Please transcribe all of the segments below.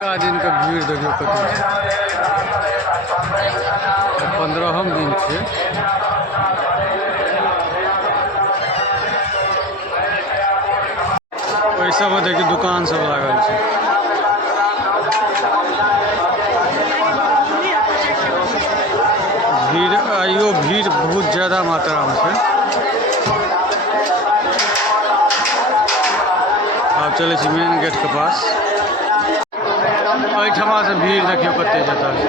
का दिन का भीड़ देखियो कते छै। 15हम दिन छै। ओहि सब में देखियो दुकान सब लागल छै। भीड़ आइयो भीड़ बहुत ज्यादा मात्रा में छै। अब चले छी मेन गेट के पास। एहिठमा से भीड़ देखियो कते ज्यादा छै।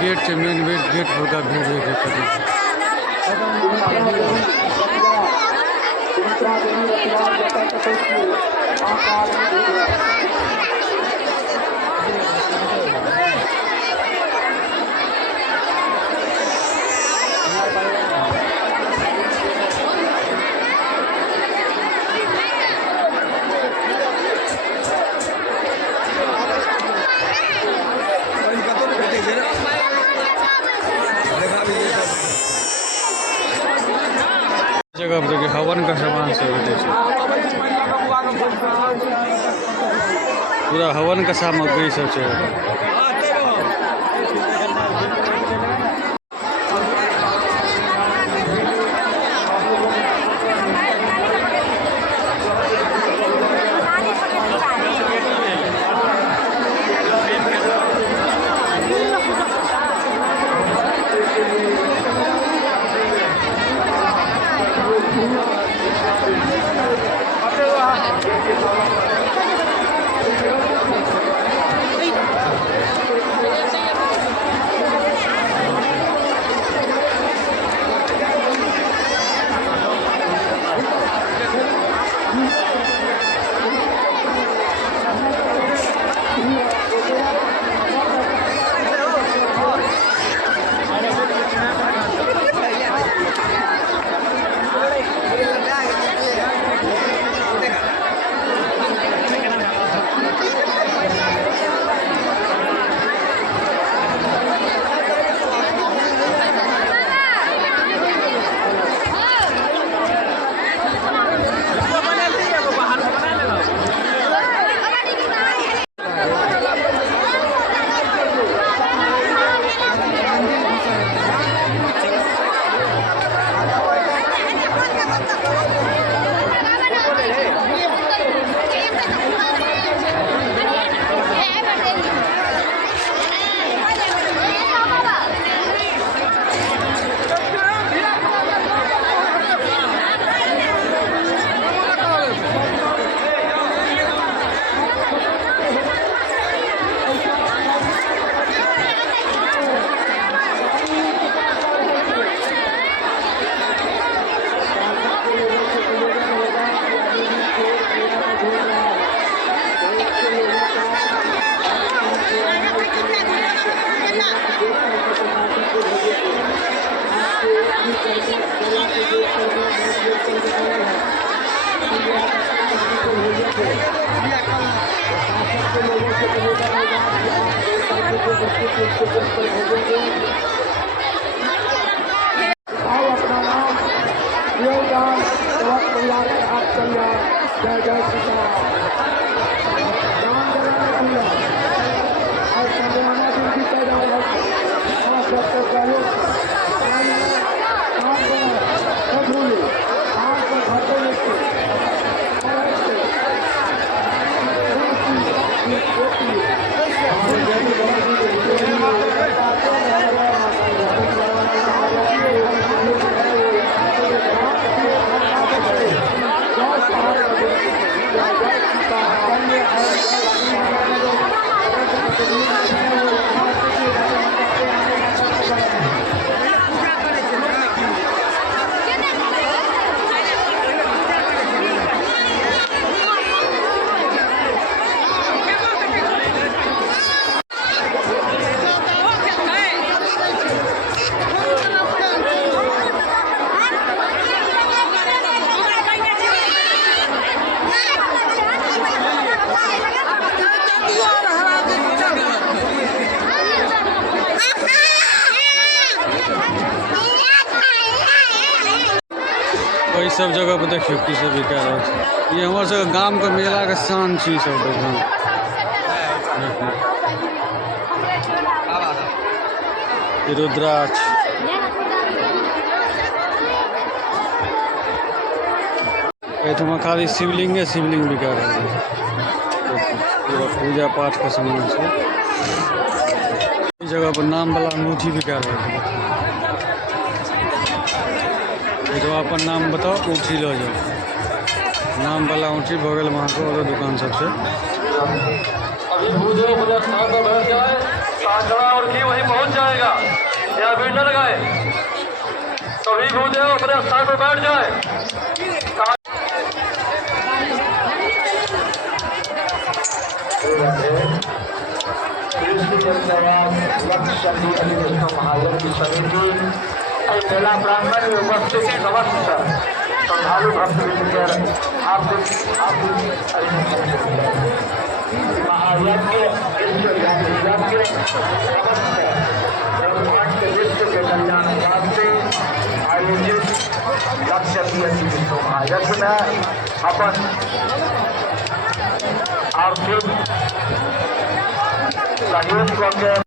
गेट छै मेन गेट पर का भीड़ देखे कते छै। जगह पर देखिए हवन का सामान सब भेटै छै। पूरा हवन का सामग्री सब छै। से शासक के लोगों से निवेदन होगा कि आप एक तारीख को निश्चित रूप से गेट पर भेजेंगे। आओ अपना नाम योगदान सेवक परिवार के हाथ चलिए। जय जय सीताराम। नाम जगाने दिया और संज्ञाना दिन की पैदा है। खास सबसे पहले वही सब जगह पर देखियो की सब बिका रहल छै। ये हमर सब गाम के मेला के शान छी सब देखियो। ये रुद्राक्ष एठमा खाली शिवलिंगे बिका रहल छै। पूजा पाठ का सामान छै। इस जगह पर नाम वाला अंगूठी बिका रहल छै। तो अपन नाम बताओ, अंगूठी लो जाओ। नाम वाला अंगूठी बगल में और दुकान सबसे अभी पूजे अपने स्थान पर बैठ जाए, सांकड़ा और घी वहीं पहुंच जाएगा। या भीड़ न लगाए, सभी पूजे अपने स्थान पर बैठ जाए। महाजन की समिति मेला प्रांगण में उपस्थित समस्त श्रद्धालु भक्तवृंद के हार्दिक महायज्ञ यज्ञ समस्त ब्रह्मांड के विश्व के कल्याण वास्ते आयोजित लक्ष्य महायज्ञ में अपन आर्थिक सहयोग